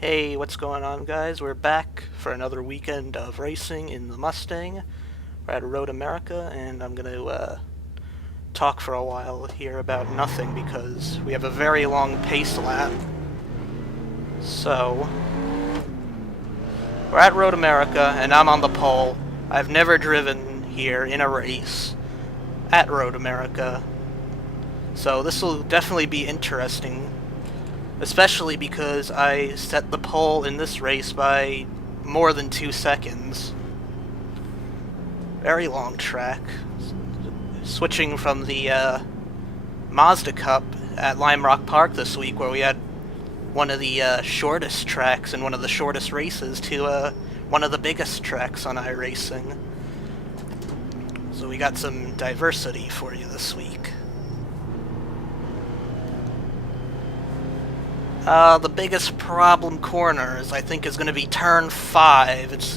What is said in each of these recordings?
Hey, what's going on, guys? We're back for another weekend of racing in the Mustang. We're at Road America, and I'm going to talk for a while here about nothing because we have a very long pace lap. So, we're at Road America, and I'm on the pole. I've never driven here in a race at Road America, so this will definitely be interesting. Especially because I set the pole in this race by more than 2 seconds. Very long track. Switching from the Mazda Cup at Lime Rock Park this week, where we had one of the shortest tracks and one of the shortest races, to one of the biggest tracks on iRacing. So we got some diversity for you this week. The biggest problem corners, I think, is going to be turn 5. It's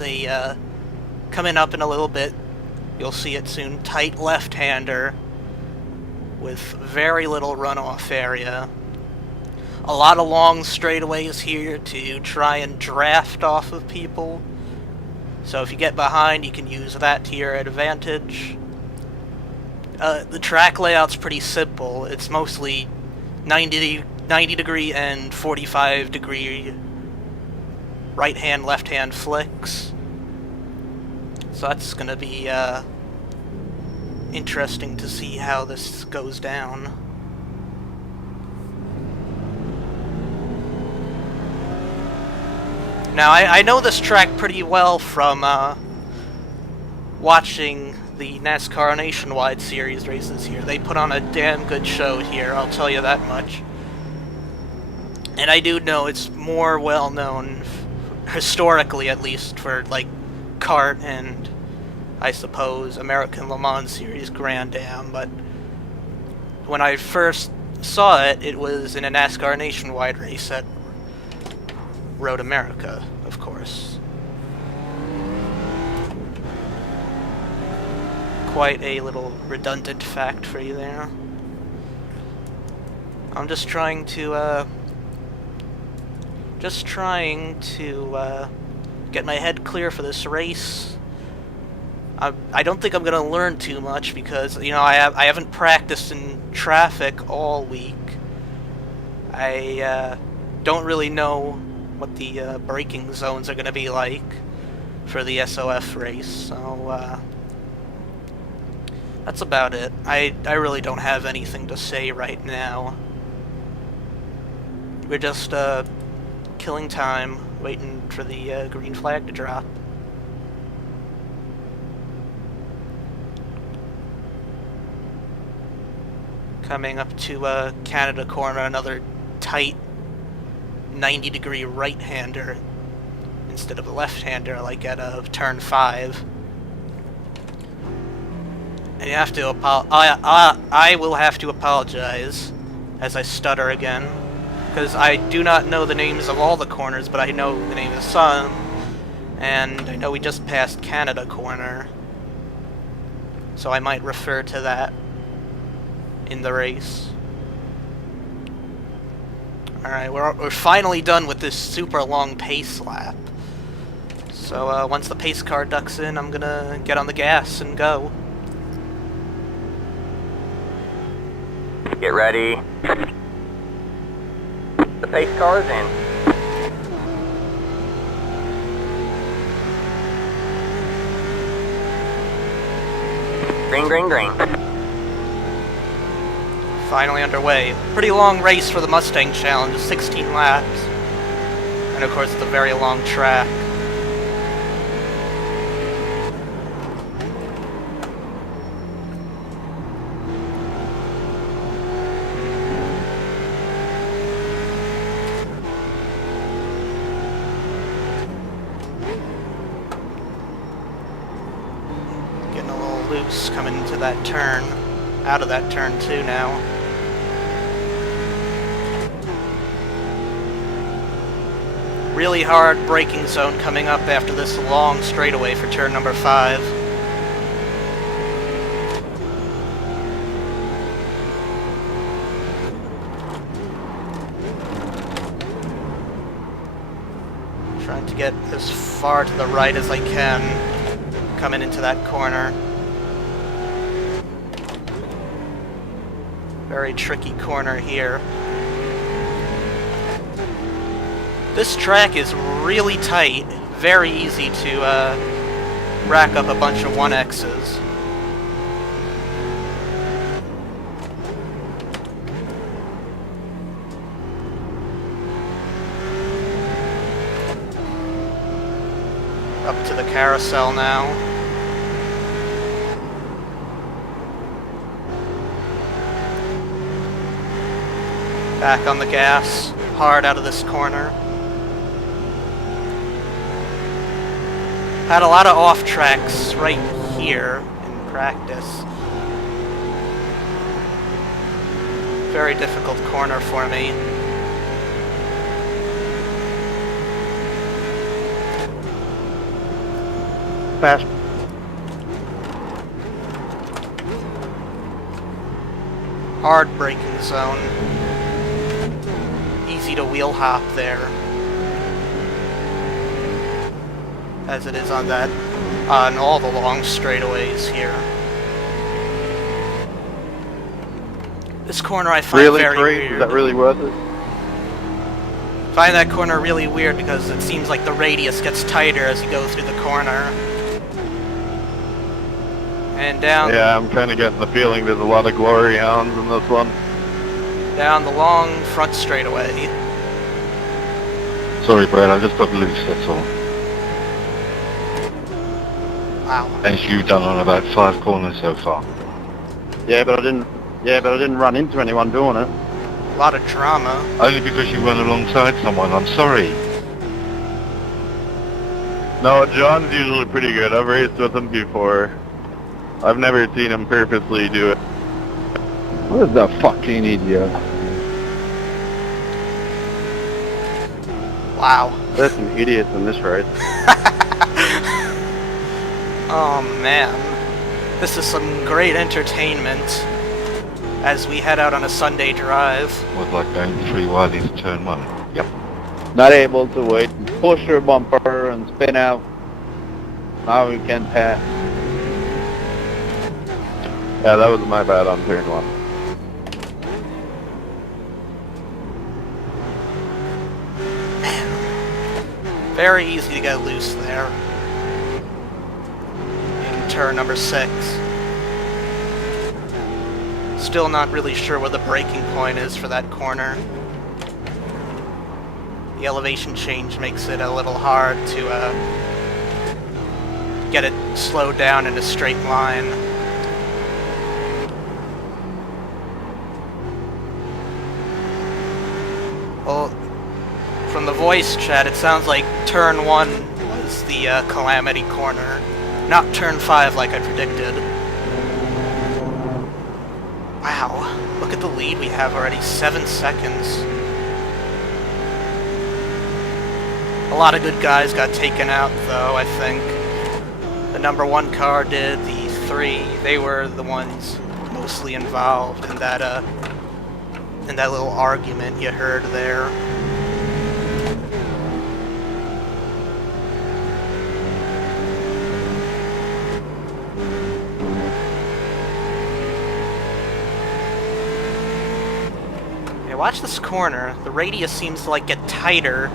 coming up in a little bit. You'll see it soon. Tight left-hander with very little runoff area. A lot of long straightaways here to try and draft off of people. So if you get behind, you can use that to your advantage. The track layout's pretty simple. It's mostly 90 degree and 45 degree right hand, left hand flicks. So that's going to be interesting to see how this goes down. Now, I know this track pretty well from watching the NASCAR Nationwide Series races here. They put on a damn good show here, I'll tell you that much. And I do know it's more well known, historically at least, for like kart and, I suppose, American Le Mans Series Grand Am. But when I first saw it, it was in a NASCAR Nationwide race at Road America, of course. Quite a little redundant fact for you there. I'm just trying to get my head clear for this race. I don't think I'm gonna learn too much because, you know, I haven't practiced in traffic all week. I don't really know what the braking zones are gonna be like for the SOF race, so that's about it. I really don't have anything to say right now. We're just killing time, waiting for the green flag to drop. Coming up to Canada corner, another tight 90 degree right-hander instead of a left-hander like at turn 5. And you have to I will have to apologize as I stutter again, because I do not know the names of all the corners, but I know the name of some, and I know we just passed Canada corner, so I might refer to that in the race. Alright, we're finally done with this super long pace lap. So once the pace car ducks in, I'm gonna get on the gas and go. Get ready. The pace car is in. Green, green, green. Finally underway. Pretty long race for the Mustang Challenge, 16 laps. And of course, it's a very long track. Getting a little loose coming into that turn. Out of that turn too now. Really hard braking zone coming up after this long straightaway for turn number 5. Trying to get as far to the right as I can, coming into that corner. Very tricky corner here. This track is really tight, very easy to rack up a bunch of 1Xs. Up to the carousel now. Back on the gas, hard out of this corner. Had a lot of off tracks right here in practice. Very difficult corner for me. Fast. Hard braking zone. Easy to wheel hop there. As it is on all the long straightaways here. This corner I find Really very great? weird. Is that really worth it? Find that corner really weird because it seems like the radius gets tighter as you go through the corner. And down. Yeah, I'm kind of getting the feeling there's a lot of glory hounds in this one. Down the long front straightaway. Sorry, Brad, I just got loose, that's all. Wow. As you've done on about 5 corners so far. Yeah, but I didn't run into anyone doing it. A lot of drama. Only because you run alongside someone, I'm sorry. No, John's usually pretty good. I've raced with him before. I've never seen him purposely do it. What is that fucking idiot? Wow. There's some idiots in this race. Oh man. This is some great entertainment as we head out on a Sunday drive. Was like going 3 wildies to turn 1. Yep. Not able to wait and push her bumper and spin out. Now we can pass. Yeah, that was my bad on turn 1. Very easy to get loose there. In turn number 6. Still not really sure where the braking point is for that corner. The elevation change makes it a little hard to get it slowed down in a straight line. Well, from the voice chat, it sounds like turn 1 was the calamity corner, not turn 5 like I predicted. Wow, look at the lead we have already, 7 seconds. A lot of good guys got taken out though, I think. The number 1 car did, the 3, they were the ones mostly involved in that little argument you heard there. Watch this corner. The radius seems to like get tighter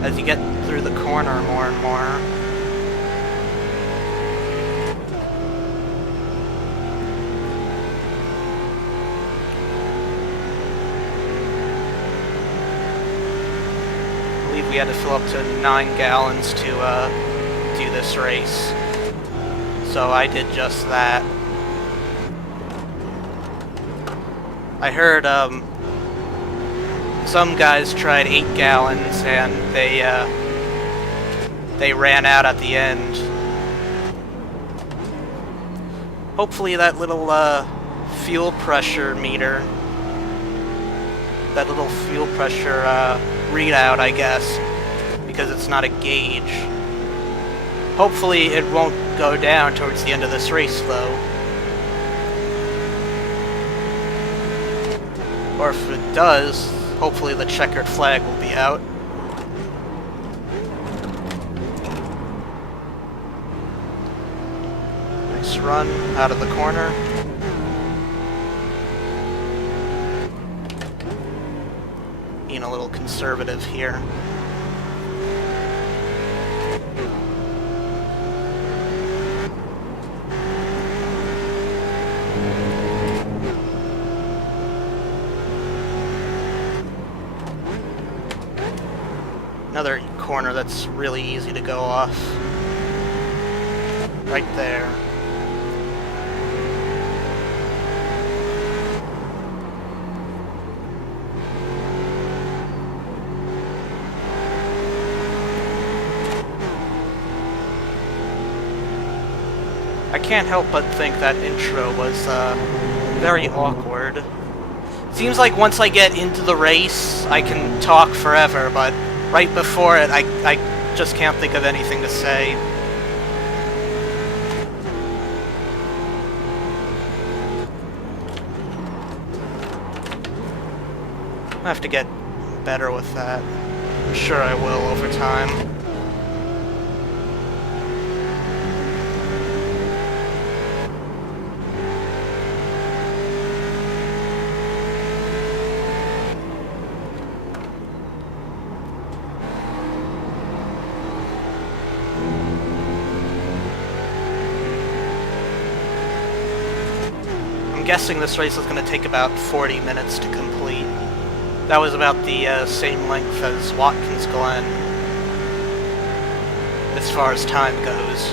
as you get through the corner more and more. I believe we had to fill up to 9 gallons to do this race. So I did just that. I heard some guys tried 8 gallons and they ran out at the end. Hopefully that little fuel pressure meter, that little fuel pressure readout, I guess, because it's not a gauge. Hopefully it won't go down towards the end of this race though. Or if it does, hopefully the checkered flag will be out. nice run out of the corner. Being a little conservative here. Another corner that's really easy to go off. Right there. I can't help but think that intro was very awkward. Seems like once I get into the race, I can talk forever, but right before it, I just can't think of anything to say. I have to get better with that. I'm sure I will over time. I'm guessing this race is going to take about 40 minutes to complete. That was about the same length as Watkins Glen, as far as time goes.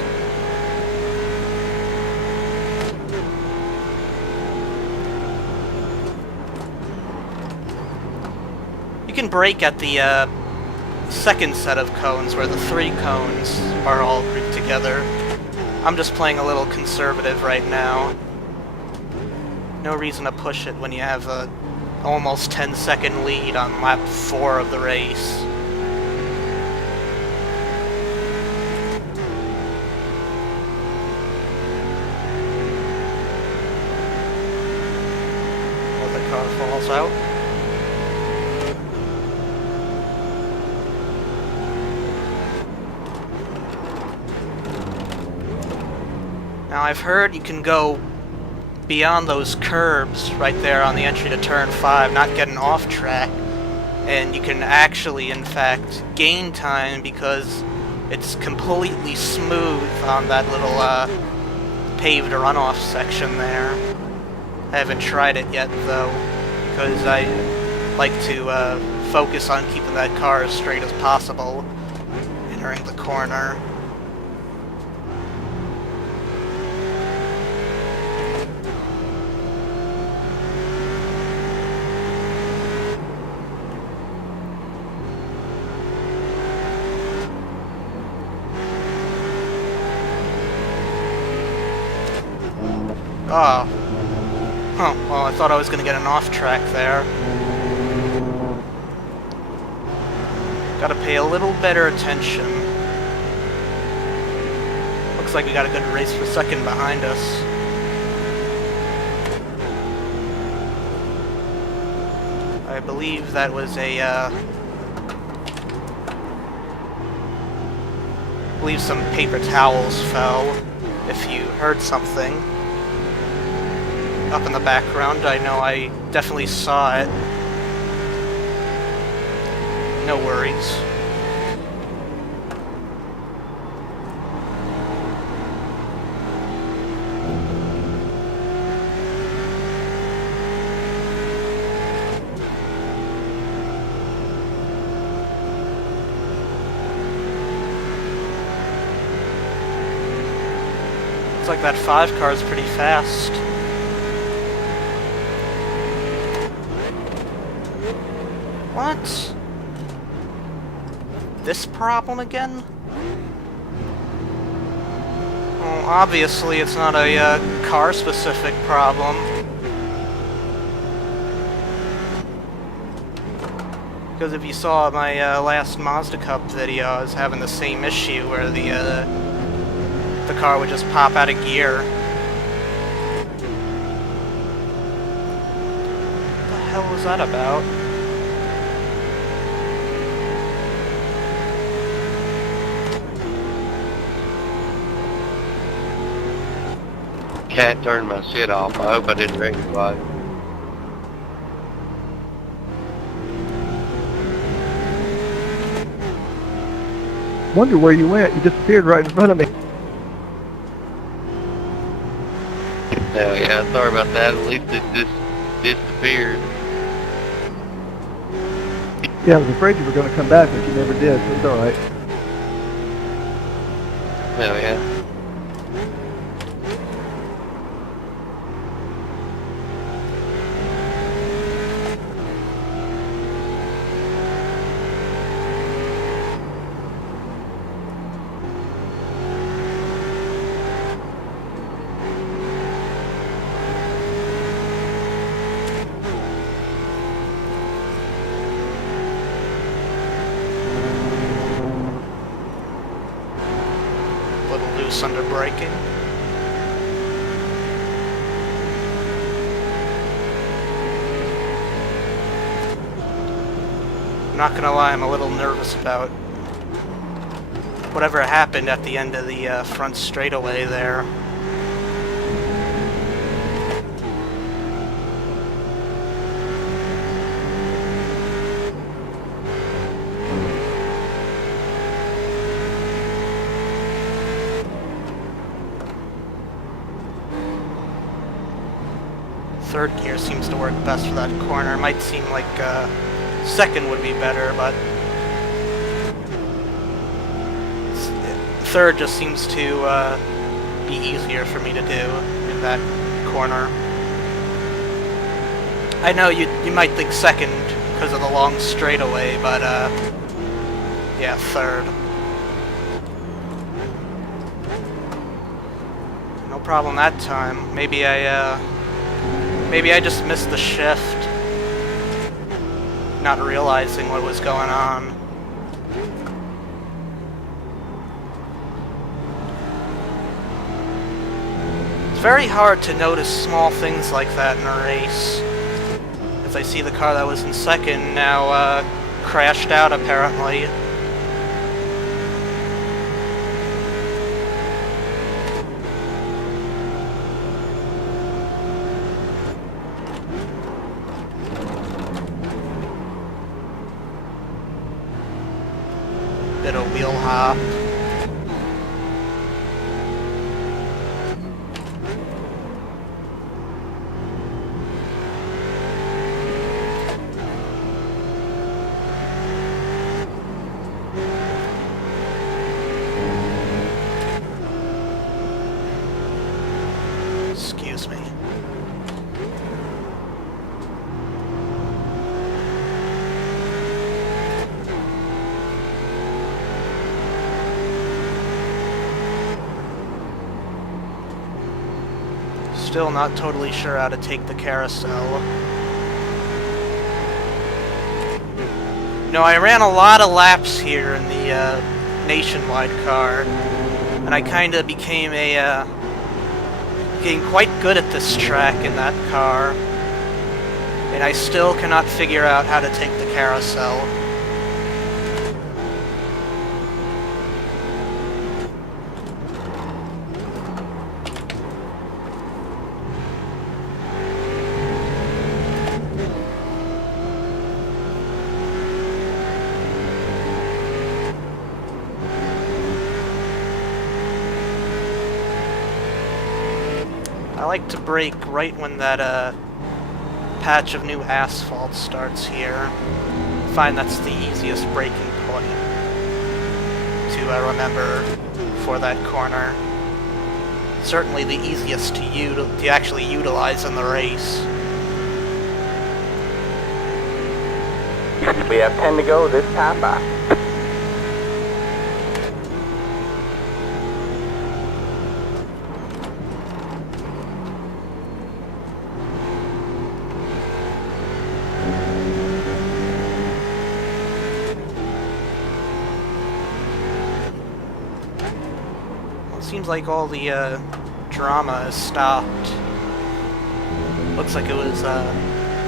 You can brake at the second set of cones, where the 3 cones are all grouped together. I'm just playing a little conservative right now. No reason to push it when you have a almost 10-second lead on lap 4 of the race. The car falls out. Now I've heard you can go beyond those curbs right there on the entry to turn 5, not getting off track, and you can actually, in fact, gain time because it's completely smooth on that little paved runoff section there. I haven't tried it yet though, because I like to focus on keeping that car as straight as possible entering the corner. Oh. Huh, well, I thought I was gonna get an off track there. Gotta pay a little better attention. Looks like we got a good race for second behind us. I believe that was a, I believe some paper towels fell, if you heard something. Up in the background, I know I definitely saw it. No worries. Looks like that 5 car is pretty fast. What? This problem again? Well, obviously it's not a car-specific problem. Because if you saw my last Mazda Cup video, I was having the same issue where the car would just pop out of gear. What the hell was that about? cat turned my shit off. I hope I didn't wreck anybody. Wonder where you went. You disappeared right in front of me. Hell yeah, sorry about that. At least it just disappeared. Yeah, I was afraid you were going to come back, but you never did, so it's alright. Hell yeah. A little loose under braking. I'm not gonna lie, I'm a little nervous about whatever happened at the end of the front straightaway there. Third gear seems to work best for that corner. Might seem like second would be better, but third just seems to be easier for me to do in that corner. I know you might think second because of the long straightaway, but yeah, third. No problem that time. Maybe I just missed the shift, not realizing what was going on. It's very hard to notice small things like that in a race. As I see the car that was in second now crashed out apparently. Bit of wheel hop. Excuse me. Still not totally sure how to take the carousel. No, I ran a lot of laps here in the nationwide car, and I kind of became getting quite good at this track in that car, and I still cannot figure out how to take the carousel. I like to brake right when that patch of new asphalt starts here. I find that's the easiest braking point to remember for that corner. Certainly the easiest to actually utilize in the race. We have 10 to go this time by. Seems like all the drama has stopped. Looks like it was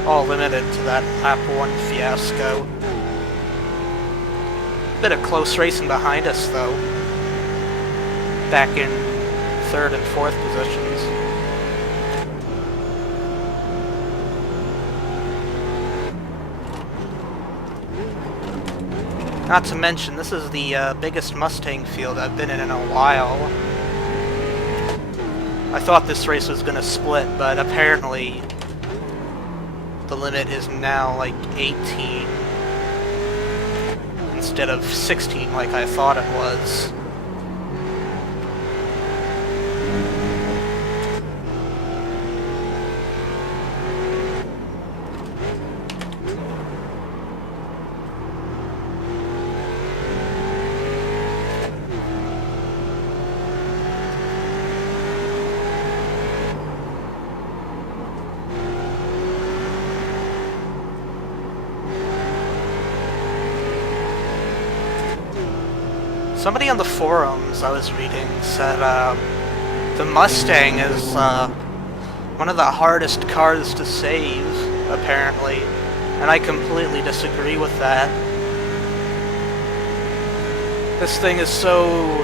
all limited to that lap 1 fiasco. Bit of close racing behind us though. Back in 3rd and 4th positions. Not to mention, this is the biggest Mustang field I've been in a while. I thought this race was gonna split, but apparently the limit is now like 18 instead of 16 like I thought it was. Somebody on the forums I was reading said the Mustang is one of the hardest cars to save, apparently, and I completely disagree with that. This thing is so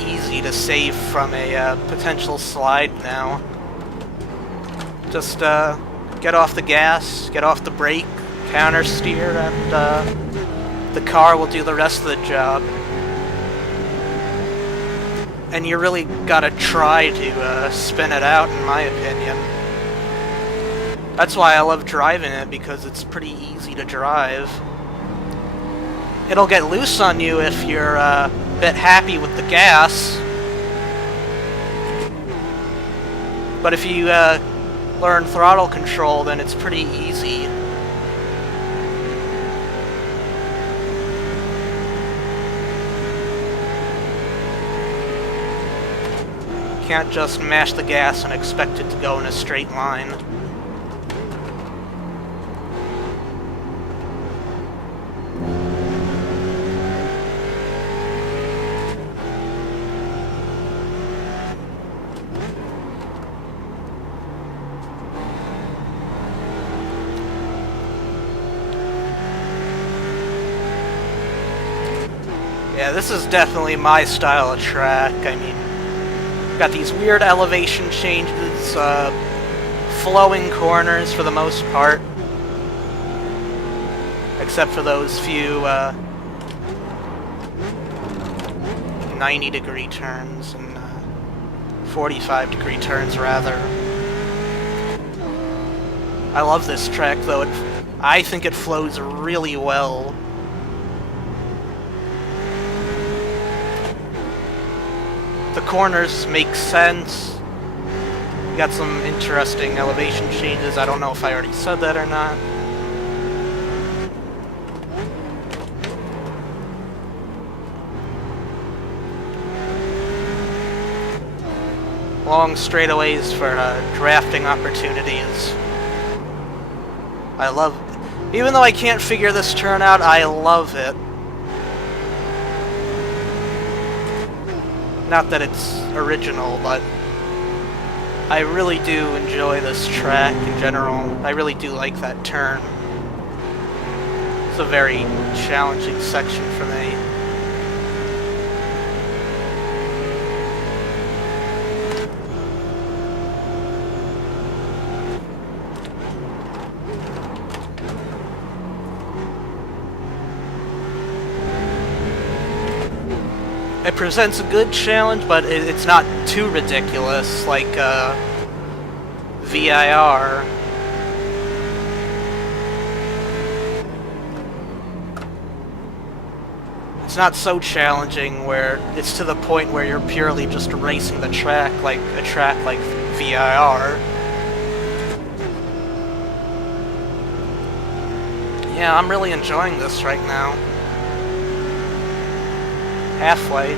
easy to save from a potential slide now. Just get off the gas, get off the brake, counter steer, and the car will do the rest of the job. And you really gotta try to spin it out, in my opinion. That's why I love driving it, because it's pretty easy to drive. It'll get loose on you if you're a bit happy with the gas. But if you learn throttle control, then it's pretty easy. Can't just mash the gas and expect it to go in a straight line. Yeah, this is definitely my style of track. I mean, got these weird elevation changes, flowing corners for the most part. Except for those few 90-degree turns and 45-degree turns, rather. I love this track, though. I think it flows really well. The corners make sense. You got some interesting elevation changes. I don't know if I already said that or not. Long straightaways for drafting opportunities. I love it. Even though I can't figure this turn out, I love it. Not that it's original, but I really do enjoy this track in general. I really do like that turn. It's a very challenging section for me. It presents a good challenge, but it's not too ridiculous like VIR. It's not so challenging where it's to the point where you're purely just racing the track like a track like VIR. Yeah, I'm really enjoying this right now. Halfway.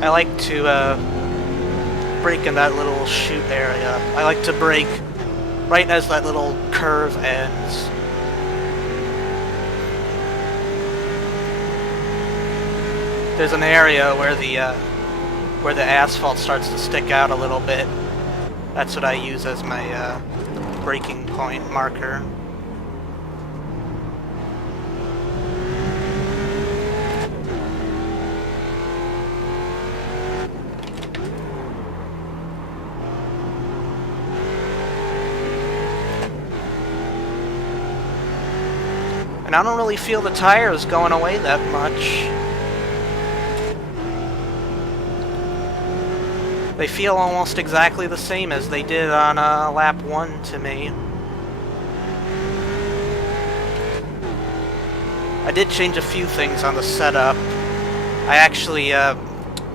I like to brake in that little chute area. I like to brake right as that little curve ends. There's an area where where the asphalt starts to stick out a little bit. That's what I use as my braking point marker. And I don't really feel the tires going away that much. They feel almost exactly the same as they did on lap 1 to me. I did change a few things on the setup. I actually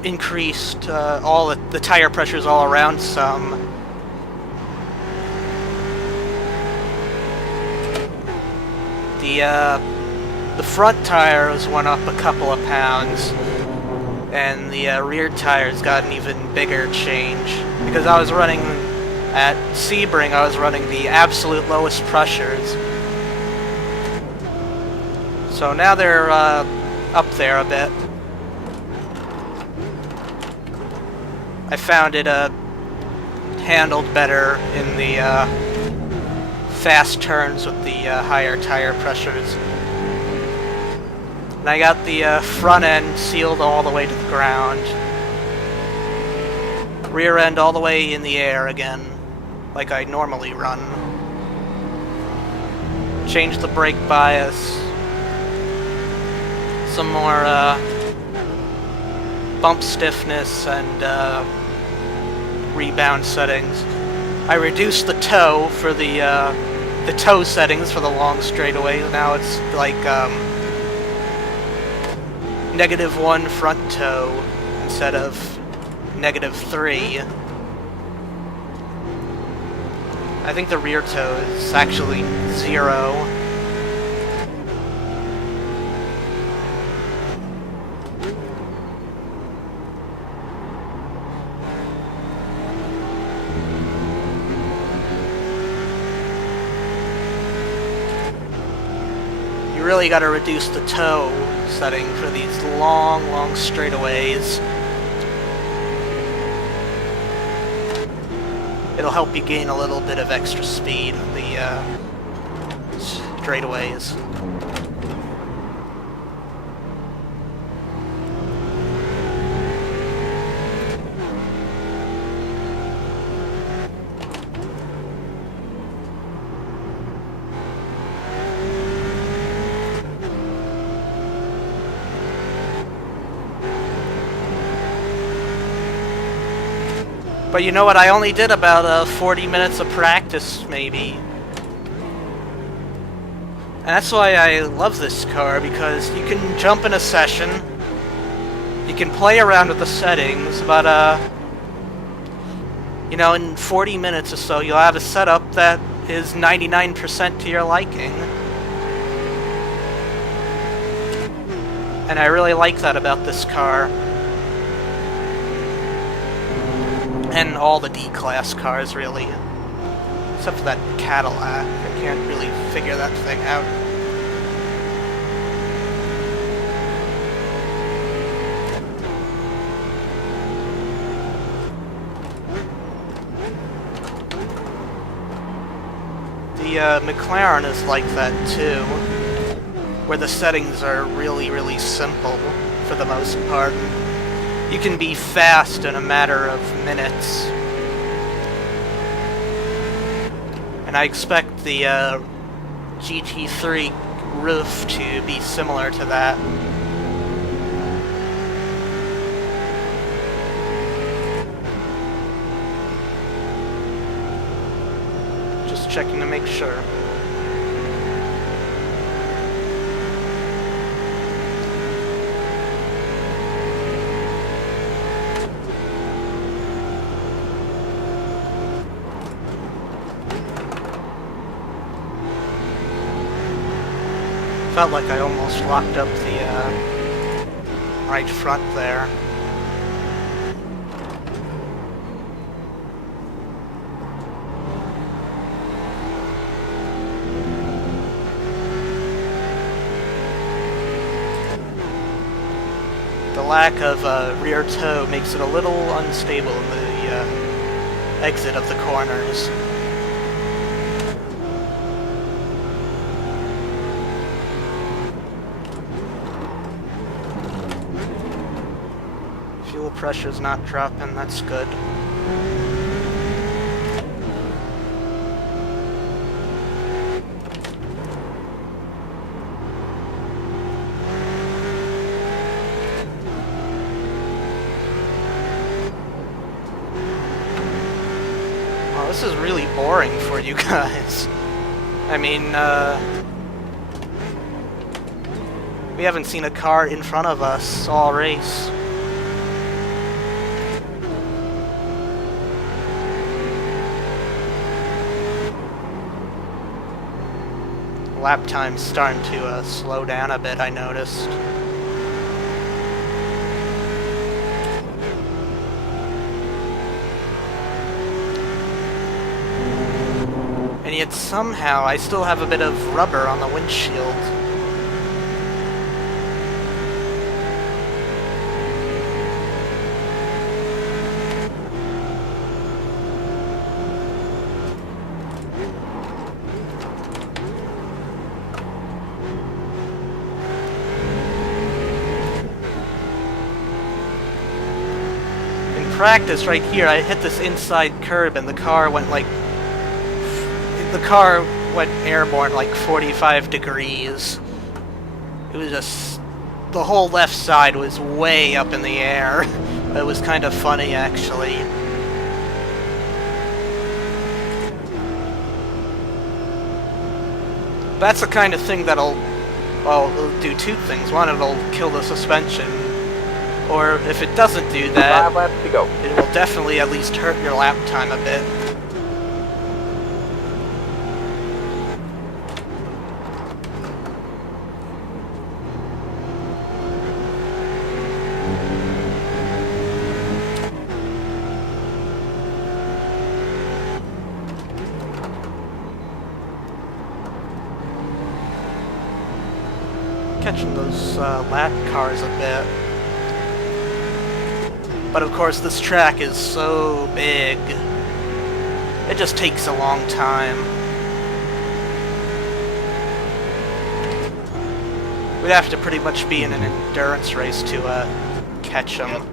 increased all the tire pressures all around some. The front tires went up a couple of pounds, and the rear tires got an even bigger change. Because I was running at Sebring, I was running the absolute lowest pressures. So now they're up there a bit. I found it handled better in the fast turns with the higher tire pressures. And I got the front end sealed all the way to the ground. Rear end all the way in the air again, like I normally run. Changed the brake bias. Some more bump stiffness and rebound settings. I reduced the toe for the toe settings for the long straightaways. Now it's like -1 front toe instead of -3. I think the rear toe is actually 0. You really got to reduce the toe setting for these long straightaways. It'll help you gain a little bit of extra speed on the straightaways. But you know what, I only did about 40 minutes of practice, maybe. And that's why I love this car, because you can jump in a session, you can play around with the settings, but you know, in 40 minutes or so, you'll have a setup that is 99% to your liking. And I really like that about this car. And all the D-Class cars, really. Except for that Cadillac. I can't really figure that thing out. The McLaren is like that, too. Where the settings are really simple, for the most part. You can be fast in a matter of minutes. And I expect the GT3 roof to be similar to that. Just checking to make sure. Felt like I almost locked up the right front there. The lack of rear toe makes it a little unstable in the exit of the corners. Fuel pressure's not dropping, that's good. Well, this is really boring for you guys. I mean, we haven't seen a car in front of us all race. Lap time's starting to slow down a bit, I noticed. And yet somehow I still have a bit of rubber on the windshield. Practice right here, I hit this inside curb and the car went airborne like 45 degrees. It was just, the whole left side was way up in the air. It was kind of funny actually. That's the kind of thing that'll, well, it'll do two things. One, it'll kill the suspension. Or if it doesn't do that, 5 laps to go. it will definitely at least hurt your lap time a bit. Catching those lap cars a bit. But of course, this track is so big, it just takes a long time. We'd have to pretty much be in an endurance race to catch them.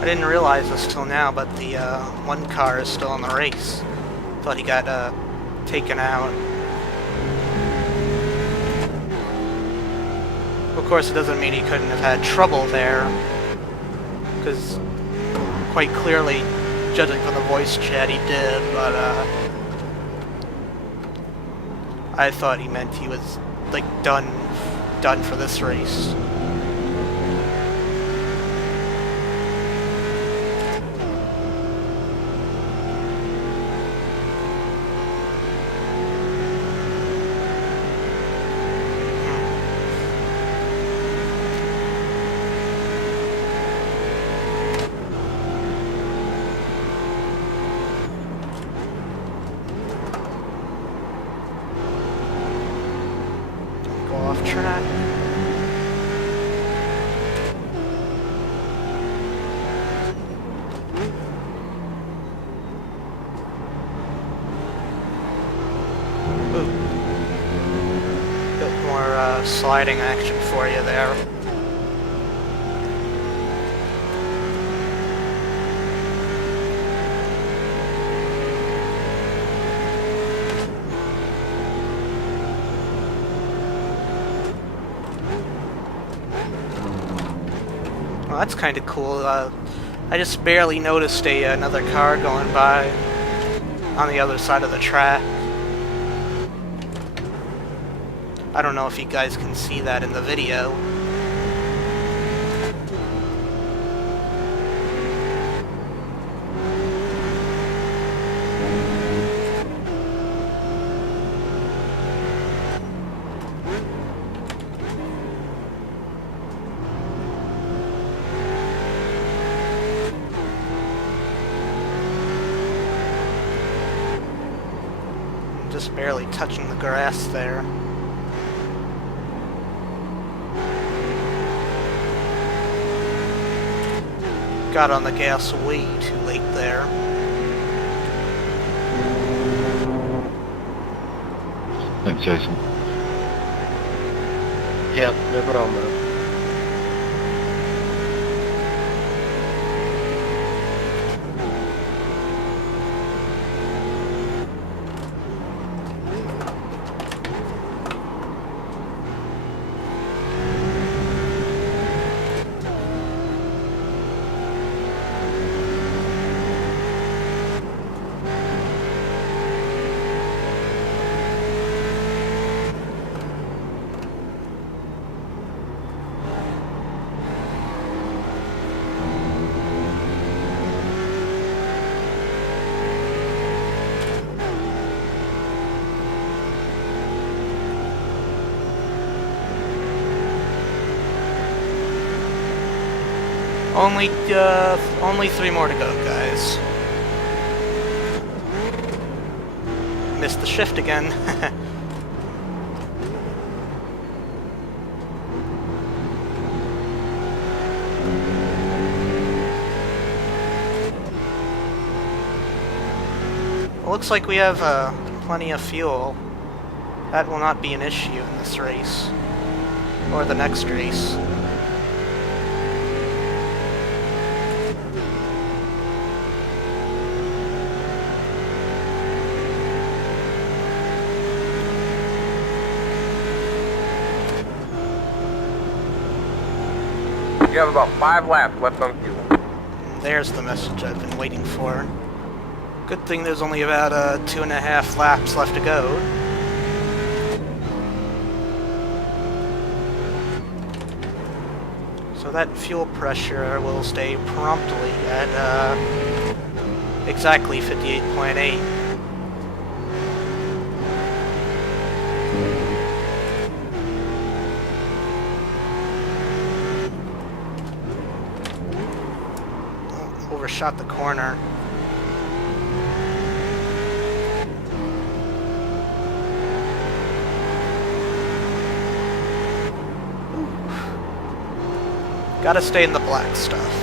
I didn't realize this till now, but the one car is still in the race. Thought he got taken out. Of course, it doesn't mean he couldn't have had trouble there, because quite clearly, judging from the voice chat, he did, but I thought he meant he was, like, done for this race. Off track. sliding action for you there. Well, that's kind of cool. I just barely noticed another car going by on the other side of the track. I don't know if you guys can see that in the video. Just barely touching the grass there. Got on the gas way too late there. Thanks, Jason. Yep, no problem. Only 3 more to go, guys. Missed the shift again. Looks like we have plenty of fuel. That will not be an issue in this race. Or the next race. You have about 5 laps left on fuel. There's the message I've been waiting for. Good thing there's only about 2.5 laps left to go. So that fuel pressure will stay promptly at exactly 58.8. Overshot the corner. Gotta stay in the black stuff.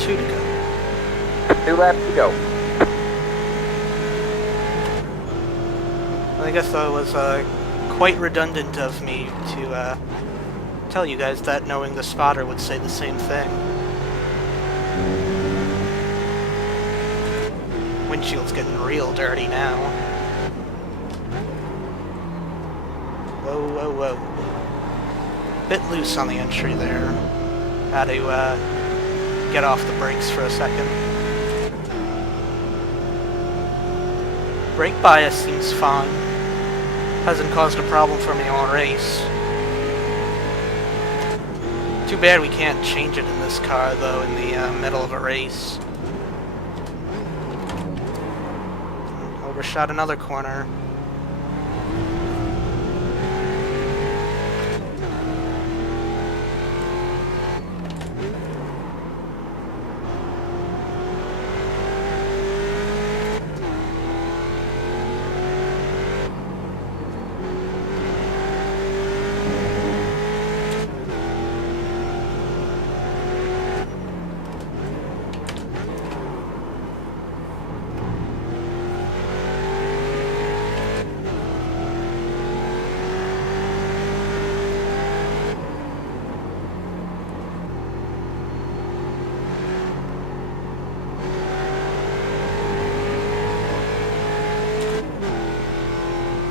Two to go. 2 laps to go. I guess that was quite redundant of me to tell you guys that, knowing the spotter would say the same thing. Windshield's getting real dirty now. Whoa, whoa, whoa. Bit loose on the entry there. Had to get off the brakes for a second. Brake bias seems fine. Hasn't caused a problem for me all race. Too bad we can't change it in this car, though, in the middle of a race. Overshot another corner.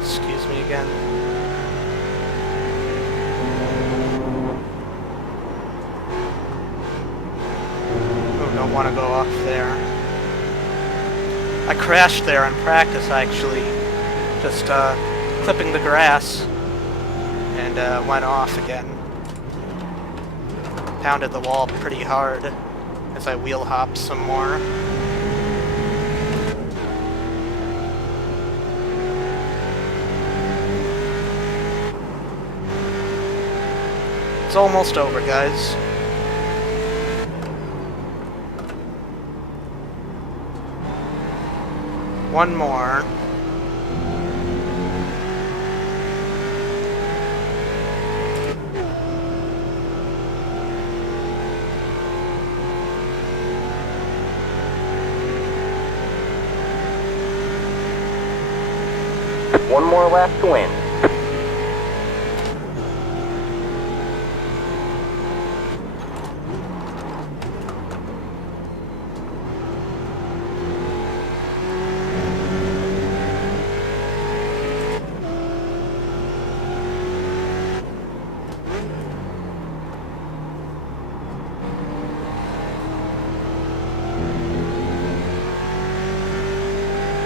Excuse me again. Oh, don't want to go off there. I crashed there in practice, actually. Just clipping the grass. And went off again. Pounded the wall pretty hard as I wheel hopped some more. It's almost over, guys. One more. One more lap to win.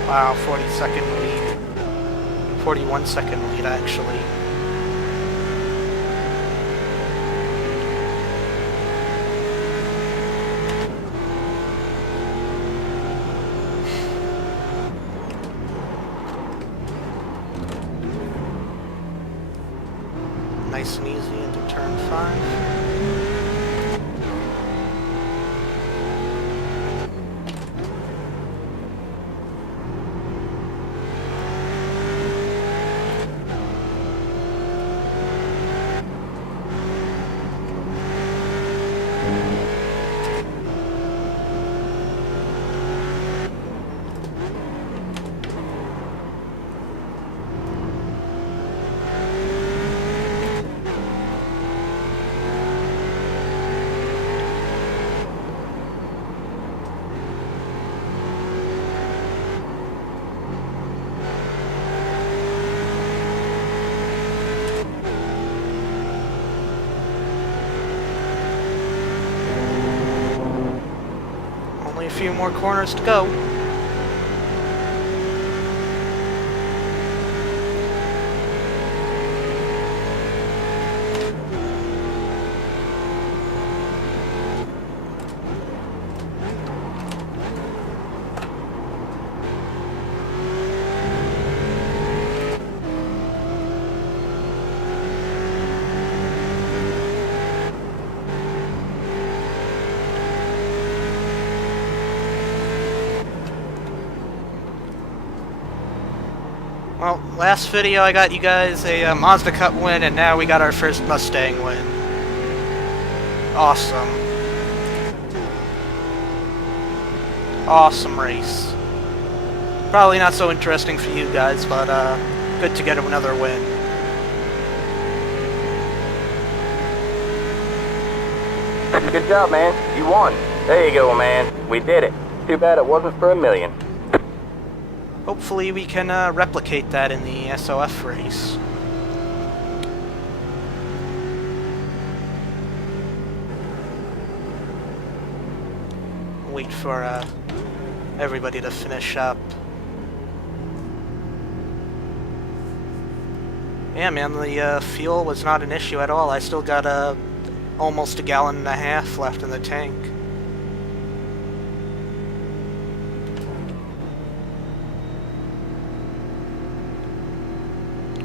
Wow, 40-second lead. 41-second lead, actually. Nice and easy into turn 5. A few more corners to go. Well, last video I got you guys a Mazda Cup win, and now we got our first Mustang win. Awesome. Awesome race. Probably not so interesting for you guys, but good to get another win. Good job, man. You won. There you go, man. We did it. Too bad it wasn't for $1 million. Hopefully we can replicate that in the SOF race. wait for everybody to finish up. Yeah, man, the fuel was not an issue at all. I still got almost 1.5 gallons left in the tank.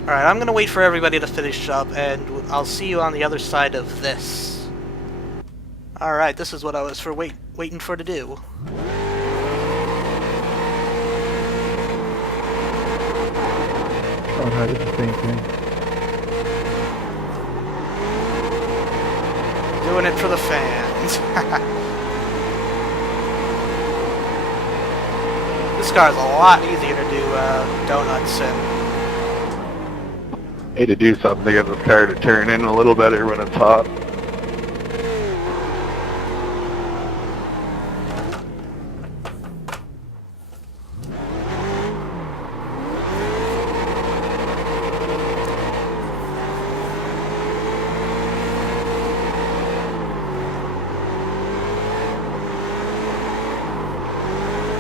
Alright, I'm gonna wait for everybody to finish up, and I'll see you on the other side of this. Alright, this is what I was waiting for to do. Oh, no, it's the same thing. Doing it for the fans. This car's a lot easier to do donuts in. Need to do something to get this car to turn in a little better when it's hot.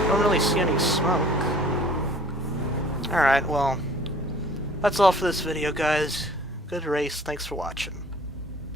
Don't really see any smoke. Alright, well, that's all for this video, guys. Good race, thanks for watching.